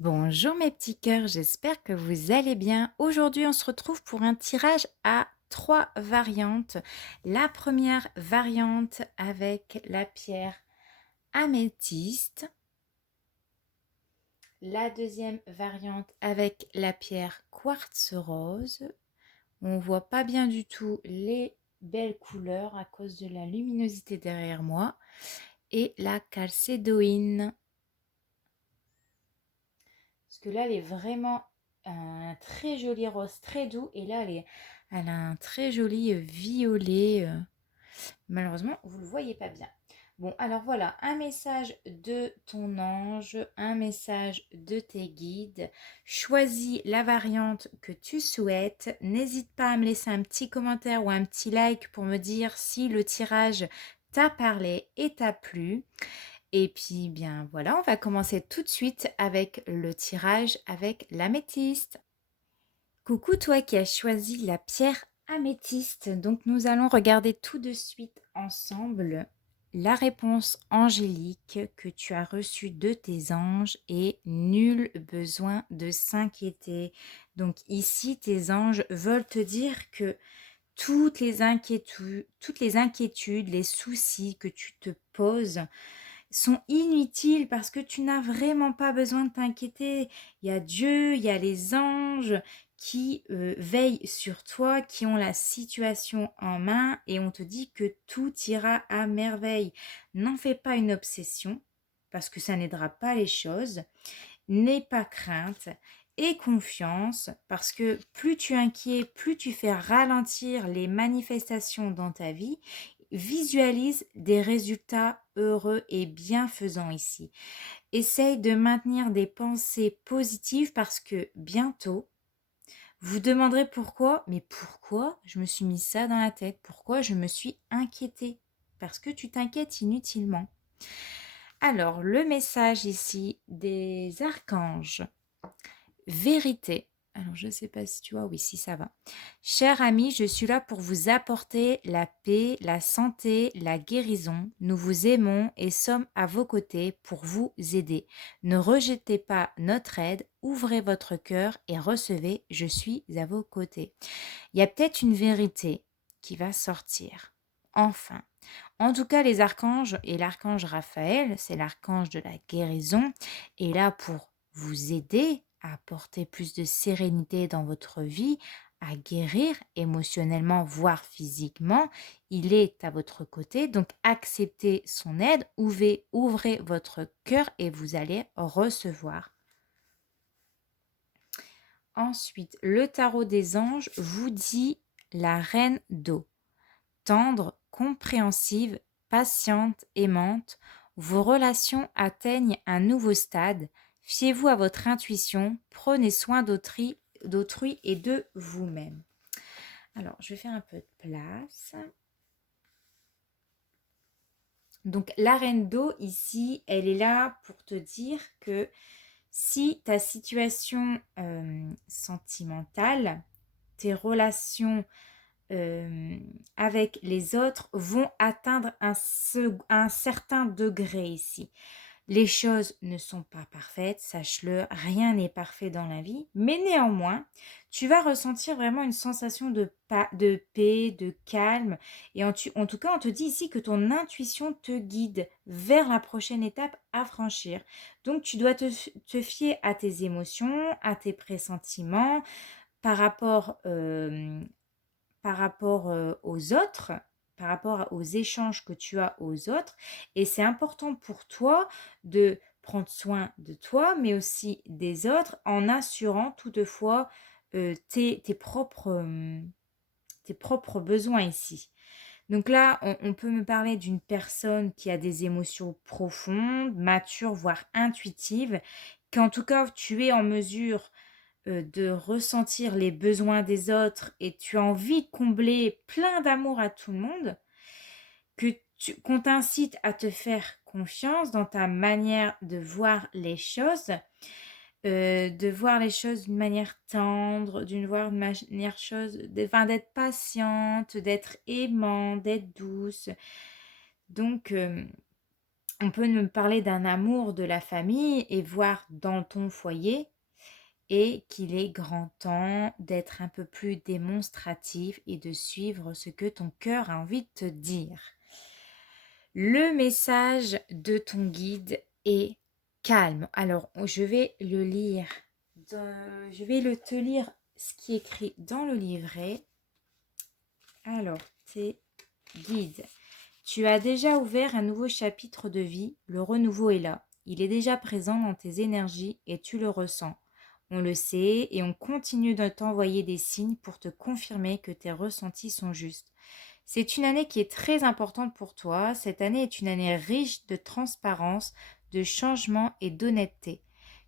Bonjour mes petits cœurs, j'espère que vous allez bien. Aujourd'hui, on se retrouve pour un tirage à trois variantes. La première variante avec la pierre améthyste. La deuxième variante avec la pierre quartz rose. On voit pas bien du tout les belles couleurs à cause de la luminosité derrière moi. Et la chalcédoïne. Parce que là, elle est vraiment un très joli rose, très doux. Et là, elle a un très joli violet. Malheureusement, vous ne le voyez pas bien. Bon, alors voilà, un message de ton ange, un message de tes guides. Choisis la variante que tu souhaites. N'hésite pas à me laisser un petit commentaire ou un petit like pour me dire si le tirage t'a parlé et t'a plu. Et puis, bien voilà, on va commencer tout de suite avec le tirage avec l'améthyste. Coucou toi qui as choisi la pierre améthyste. Donc nous allons regarder tout de suite ensemble la réponse angélique que tu as reçue de tes anges et nul besoin de s'inquiéter. Donc ici, tes anges veulent te dire que toutes les inquiétudes, les soucis que tu te poses sont inutiles parce que tu n'as vraiment pas besoin de t'inquiéter. Il y a Dieu, il y a les anges qui veillent sur toi, qui ont la situation en main et on te dit que tout ira à merveille. N'en fais pas une obsession parce que ça n'aidera pas les choses. N'aie pas crainte et confiance parce que plus tu es inquiet, plus tu fais ralentir les manifestations dans ta vie. Visualise des résultats heureux et bienfaisants ici. Essaye de maintenir des pensées positives parce que bientôt, vous demanderez pourquoi, mais pourquoi je me suis mis ça dans la tête? Pourquoi je me suis inquiétée? Parce que tu t'inquiètes inutilement. Alors, le message ici des archanges. Vérité. Alors, je ne sais pas si tu vois, oui, si ça va. Cher ami, je suis là pour vous apporter la paix, la santé, la guérison. Nous vous aimons et sommes à vos côtés pour vous aider. Ne rejetez pas notre aide, ouvrez votre cœur et recevez, je suis à vos côtés. Il y a peut-être une vérité qui va sortir. Enfin. En tout cas, les archanges et l'archange Raphaël, c'est l'archange de la guérison, est là pour vous aider à apporter plus de sérénité dans votre vie, à guérir émotionnellement, voire physiquement. Il est à votre côté, donc acceptez son aide, ouvrez votre cœur et vous allez recevoir. Ensuite, le tarot des anges vous dit la reine d'eau. Tendre, compréhensive, patiente, aimante, vos relations atteignent un nouveau stade. Fiez-vous à votre intuition, prenez soin d'autrui et de vous-même. Alors, je vais faire un peu de place. Donc, la reine d'eau, ici, elle est là pour te dire que si ta situation sentimentale, tes relations avec les autres vont atteindre un certain degré ici. Les choses ne sont pas parfaites, sache-le, rien n'est parfait dans la vie, mais néanmoins, tu vas ressentir vraiment une sensation de paix, de calme, et en tout cas, on te dit ici que ton intuition te guide vers la prochaine étape à franchir. Donc, tu dois te fier à tes émotions, à tes pressentiments, par rapport aux autres, par rapport aux échanges que tu as aux autres. Et c'est important pour toi de prendre soin de toi, mais aussi des autres, en assurant toutefois tes propres besoins ici. Donc là, on peut me parler d'une personne qui a des émotions profondes, matures, voire intuitives, qu'en tout cas, tu es en mesure de ressentir les besoins des autres et tu as envie de combler plein d'amour à tout le monde, qu'on t'incite à te faire confiance dans ta manière de voir les choses, d'une manière tendre, d'être patiente, d'être aimante, d'être douce. Donc, On peut me parler d'un amour de la famille et voir dans ton foyer et qu'il est grand temps d'être un peu plus démonstratif et de suivre ce que ton cœur a envie de te dire. Le message de ton guide est calme. Alors, je vais le lire. Je vais te lire ce qui est écrit dans le livret. Alors, tes guides. Tu as déjà ouvert un nouveau chapitre de vie. Le renouveau est là. Il est déjà présent dans tes énergies et tu le ressens. On le sait et on continue de t'envoyer des signes pour te confirmer que tes ressentis sont justes. C'est une année qui est très importante pour toi. Cette année est une année riche de transparence, de changement et d'honnêteté.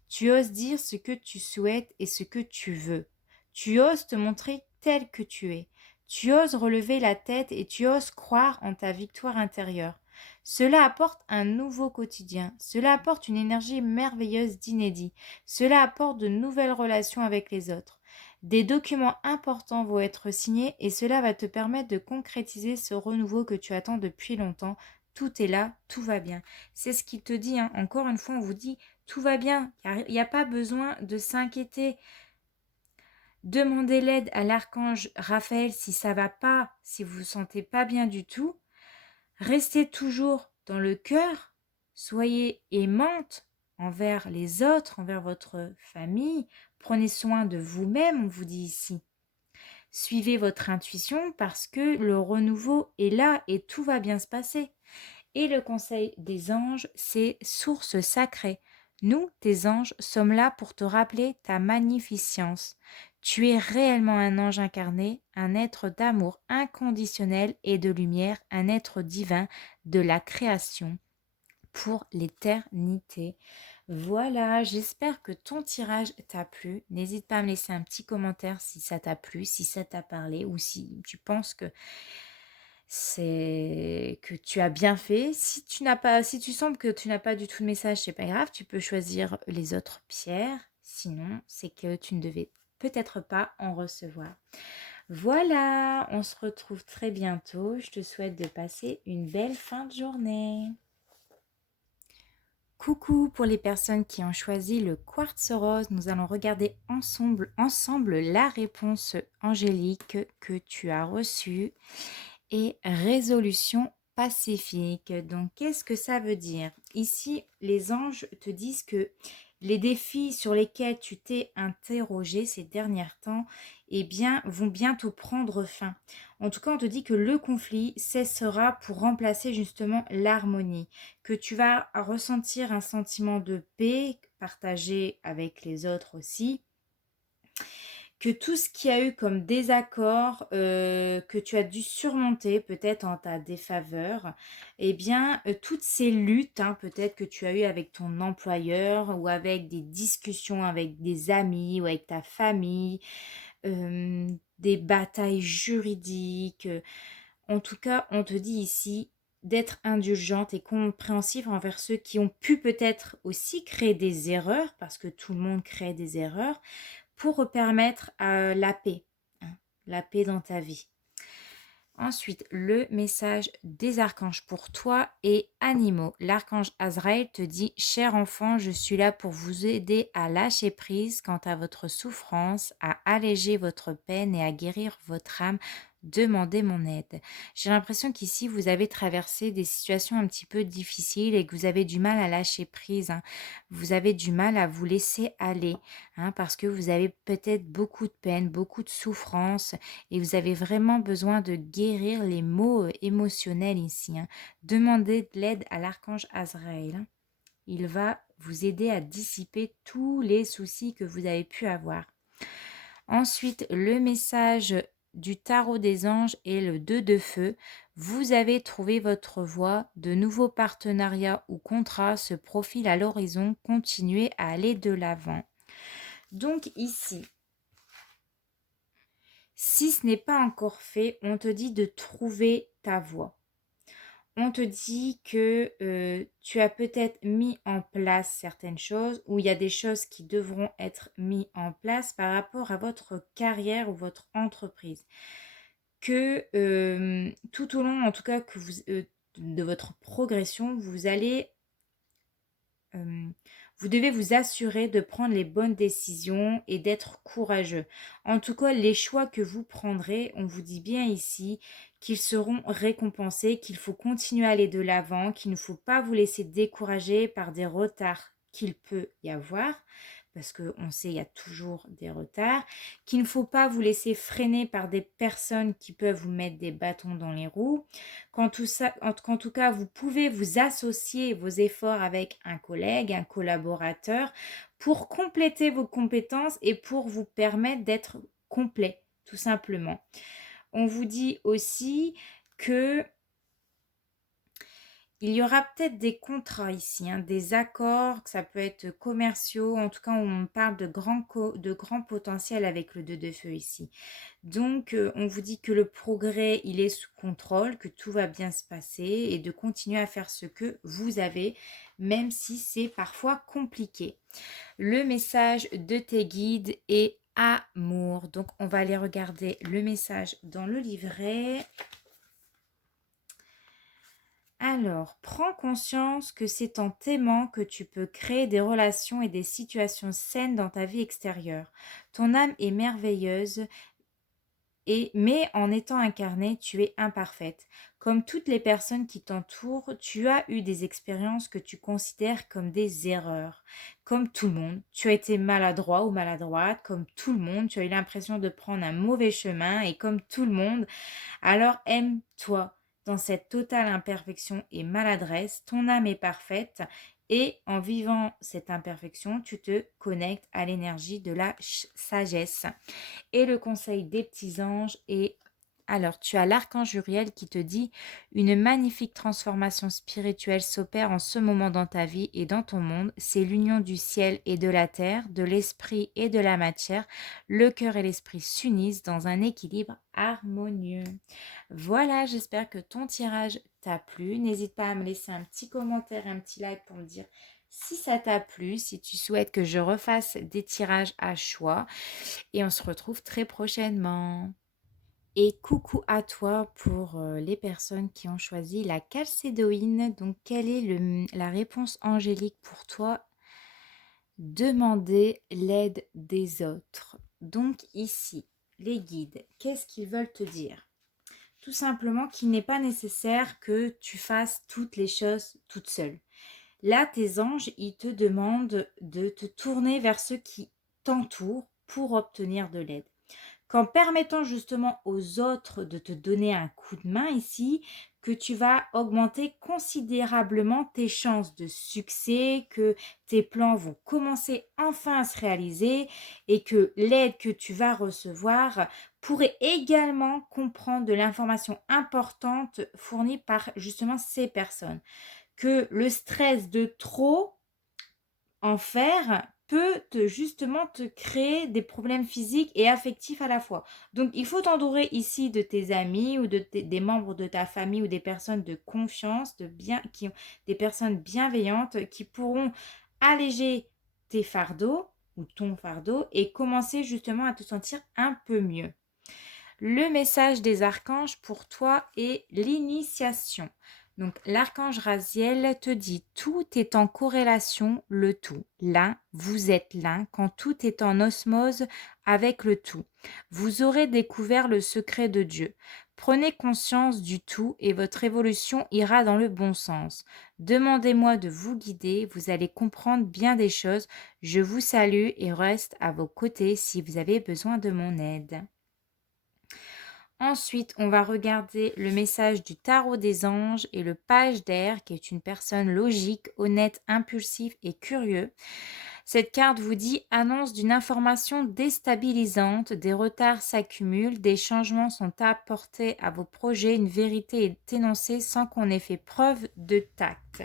Tu oses dire ce que tu souhaites et ce que tu veux. Tu oses te montrer tel que tu es. Tu oses relever la tête et tu oses croire en ta victoire intérieure. Cela apporte un nouveau quotidien. Cela apporte une énergie merveilleuse d'inédit. Cela apporte de nouvelles relations avec les autres. Des documents importants vont être signés et cela va te permettre de concrétiser ce renouveau que tu attends depuis longtemps. Tout est là, tout va bien. C'est ce qu'il te dit, hein. Encore une fois, on vous dit tout va bien. Il n'y a pas besoin de s'inquiéter. Demandez l'aide à l'archange Raphaël si ça va pas, si vous vous sentez pas bien du tout. Restez toujours dans le cœur. Soyez aimante envers les autres, envers votre famille. Prenez soin de vous-même, on vous dit ici. Suivez votre intuition parce que le renouveau est là et tout va bien se passer. Et le conseil des anges, c'est source sacrée. Nous, tes anges, sommes là pour te rappeler ta magnificence. Tu es réellement un ange incarné, un être d'amour inconditionnel et de lumière, un être divin de la création pour l'éternité. Voilà, j'espère que ton tirage t'a plu. N'hésite pas à me laisser un petit commentaire si ça t'a plu, si ça t'a parlé ou si tu penses que c'est que tu as bien fait. Si tu sens que tu n'as pas du tout de message, c'est pas grave, tu peux choisir les autres pierres. Sinon, c'est que tu ne devais peut-être pas en recevoir. Voilà, on se retrouve très bientôt. Je te souhaite de passer une belle fin de journée. Coucou pour les personnes qui ont choisi le quartz rose. Nous allons regarder ensemble la réponse angélique que tu as reçue et résolution pacifique. Donc, qu'est-ce que ça veut dire? Ici, les anges te disent que les défis sur lesquels tu t'es interrogé ces derniers temps, eh bien, vont bientôt prendre fin. En tout cas, on te dit que le conflit cessera pour remplacer justement l'harmonie, que tu vas ressentir un sentiment de paix partagé avec les autres aussi, que tout ce qu'il y a eu comme désaccord que tu as dû surmonter peut-être en ta défaveur, eh bien, toutes ces luttes, hein, peut-être que tu as eu avec ton employeur ou avec des discussions avec des amis ou avec ta famille, des batailles juridiques. En tout cas, on te dit ici d'être indulgente et compréhensive envers ceux qui ont pu peut-être aussi créer des erreurs, parce que tout le monde crée des erreurs, pour permettre la paix, hein, la paix dans ta vie. Ensuite, le message des archanges pour toi et animaux. L'archange Azraël te dit « Cher enfant, je suis là pour vous aider à lâcher prise quant à votre souffrance, à alléger votre peine et à guérir votre âme. Demandez mon aide. » J'ai l'impression qu'ici, vous avez traversé des situations un petit peu difficiles et que vous avez du mal à lâcher prise, hein. Vous avez du mal à vous laisser aller, hein, parce que vous avez peut-être beaucoup de peine, beaucoup de souffrance et vous avez vraiment besoin de guérir les maux émotionnels ici, hein. Demandez de l'aide à l'archange Azraël, hein. Il va vous aider à dissiper tous les soucis que vous avez pu avoir. Ensuite, le message du tarot des anges est le 2 de feu. Vous avez trouvé votre voie, de nouveaux partenariats ou contrats se profilent à l'horizon, continuez à aller de l'avant. Donc ici, si ce n'est pas encore fait, on te dit de trouver ta voie. On te dit que tu as peut-être mis en place certaines choses ou il y a des choses qui devront être mises en place par rapport à votre carrière ou votre entreprise. Que tout au long, en tout cas, de votre progression, vous allez vous devez vous assurer de prendre les bonnes décisions et d'être courageux. En tout cas, les choix que vous prendrez, on vous dit bien ici qu'ils seront récompensés, qu'il faut continuer à aller de l'avant, qu'il ne faut pas vous laisser décourager par des retards qu'il peut y avoir, parce qu'on sait il y a toujours des retards, qu'il ne faut pas vous laisser freiner par des personnes qui peuvent vous mettre des bâtons dans les roues, qu'en tout cas, vous pouvez vous associer vos efforts avec un collègue, un collaborateur, pour compléter vos compétences et pour vous permettre d'être complet, tout simplement. On vous dit aussi que il y aura peut-être des contrats ici, hein, des accords, que ça peut être commerciaux. En tout cas, on parle de grands potentiels avec le 2 de feu ici. Donc, on vous dit que le progrès, il est sous contrôle, que tout va bien se passer et de continuer à faire ce que vous avez, même si c'est parfois compliqué. Le message de tes guides est amour. Donc, on va aller regarder le message dans le livret. Alors, prends conscience que c'est en t'aimant que tu peux créer des relations et des situations saines dans ta vie extérieure. Ton âme est merveilleuse, mais en étant incarnée, tu es imparfaite. Comme toutes les personnes qui t'entourent, tu as eu des expériences que tu considères comme des erreurs. Comme tout le monde, tu as été maladroit ou maladroite. Comme tout le monde, tu as eu l'impression de prendre un mauvais chemin. Et comme tout le monde, alors aime-toi dans cette totale imperfection et maladresse. Ton âme est parfaite et en vivant cette imperfection, tu te connectes à l'énergie de la sagesse. Et le conseil des petits anges est: alors, tu as l'archange Uriel qui te dit: une magnifique transformation spirituelle s'opère en ce moment dans ta vie et dans ton monde. C'est l'union du ciel et de la terre, de l'esprit et de la matière. Le cœur et l'esprit s'unissent dans un équilibre harmonieux. Voilà, j'espère que ton tirage t'a plu. N'hésite pas à me laisser un petit commentaire, un petit like pour me dire si ça t'a plu, si tu souhaites que je refasse des tirages à choix. Et on se retrouve très prochainement. Et coucou à toi pour les personnes qui ont choisi la calcédoïne. Donc, quelle est la réponse angélique pour toi? Demander l'aide des autres. Donc ici, les guides, qu'est-ce qu'ils veulent te dire? Tout simplement qu'il n'est pas nécessaire que tu fasses toutes les choses toute seule. Là, tes anges, ils te demandent de te tourner vers ceux qui t'entourent pour obtenir de l'aide. Qu'en permettant justement aux autres de te donner un coup de main ici, que tu vas augmenter considérablement tes chances de succès, que tes plans vont commencer enfin à se réaliser et que l'aide que tu vas recevoir pourrait également comprendre de l'information importante fournie par justement ces personnes. Que le stress de trop en faire peut justement te créer des problèmes physiques et affectifs à la fois. Donc, il faut t'entourer ici de tes amis ou des membres de ta famille ou des personnes de confiance, des personnes bienveillantes qui pourront alléger tes fardeaux ou ton fardeau et commencer justement à te sentir un peu mieux. Le message des archanges pour toi est l'initiation. Donc l'archange Raziel te dit: tout est en corrélation, le tout. L'un, vous êtes l'un quand tout est en osmose avec le tout. Vous aurez découvert le secret de Dieu. Prenez conscience du tout et votre évolution ira dans le bon sens. Demandez-moi de vous guider, vous allez comprendre bien des choses. Je vous salue et reste à vos côtés si vous avez besoin de mon aide. Ensuite, on va regarder le message du tarot des anges et le page d'air, qui est une personne logique, honnête, impulsif et curieux. Cette carte vous dit: annonce d'une information déstabilisante, des retards s'accumulent, des changements sont apportés à vos projets, une vérité est énoncée sans qu'on ait fait preuve de tact.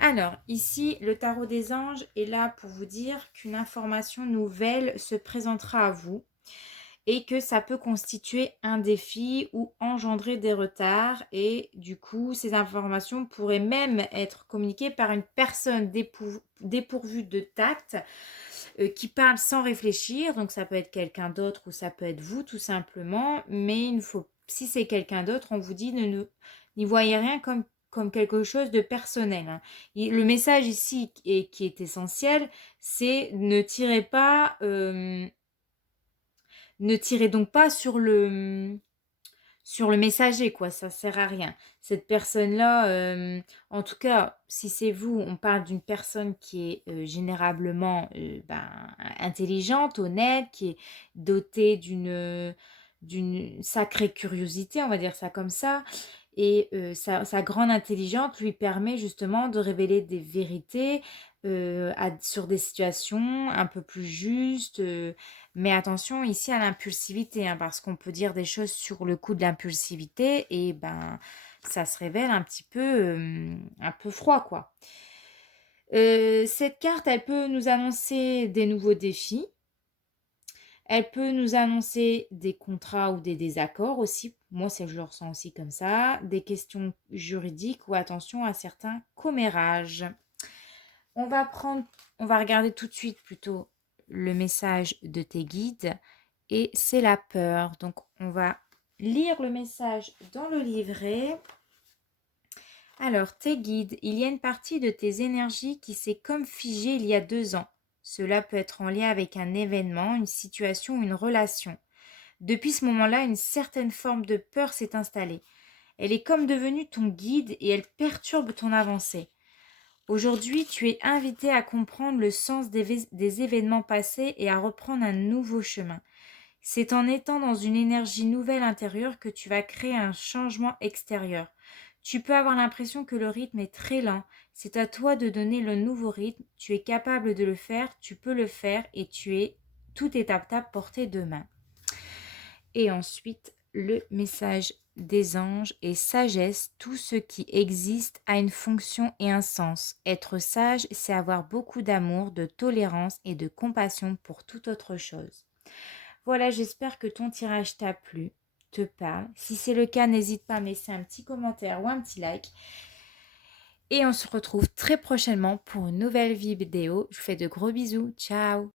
Alors, ici, le tarot des anges est là pour vous dire qu'une information nouvelle se présentera à vous et que ça peut constituer un défi ou engendrer des retards. Et du coup, ces informations pourraient même être communiquées par une personne dépourvue de tact, qui parle sans réfléchir. Donc ça peut être quelqu'un d'autre ou ça peut être vous tout simplement. Mais si c'est quelqu'un d'autre, on vous dit n'y voyez rien comme quelque chose de personnel, hein. Le message ici et qui est essentiel, c'est ne tirez donc pas sur le messager, quoi, ça sert à rien. Cette personne-là, en tout cas, si c'est vous, on parle d'une personne qui est généralement intelligente, honnête, qui est dotée d'une sacrée curiosité, on va dire ça comme ça. Et sa grande intelligence lui permet justement de révéler des vérités sur des situations un peu plus justes. Mais attention ici à l'impulsivité, hein, parce qu'on peut dire des choses sur le coup de l'impulsivité et ben ça se révèle un peu froid, quoi. Cette carte, elle peut nous annoncer des nouveaux défis. Elle peut nous annoncer des contrats ou des désaccords aussi. Moi, je le ressens aussi comme ça. Des questions juridiques ou attention à certains commérages. On va regarder tout de suite plutôt le message de tes guides et c'est la peur. Donc, on va lire le message dans le livret. Alors, tes guides, il y a une partie de tes énergies qui s'est comme figée il y a 2 ans. Cela peut être en lien avec un événement, une situation ou une relation. Depuis ce moment-là, une certaine forme de peur s'est installée. Elle est comme devenue ton guide et elle perturbe ton avancée. Aujourd'hui, tu es invité à comprendre le sens des événements passés et à reprendre un nouveau chemin. C'est en étant dans une énergie nouvelle intérieure que tu vas créer un changement extérieur. Tu peux avoir l'impression que le rythme est très lent. C'est à toi de donner le nouveau rythme. Tu es capable de le faire, tu peux le faire et tout est à ta portée de main. Et ensuite, le message des anges et sagesse, tout ce qui existe a une fonction et un sens. Être sage, c'est avoir beaucoup d'amour, de tolérance et de compassion pour toute autre chose. Voilà, j'espère que ton tirage t'a plu, te parle. Si c'est le cas, n'hésite pas à me laisser un petit commentaire ou un petit like. Et on se retrouve très prochainement pour une nouvelle vidéo. Je vous fais de gros bisous. Ciao!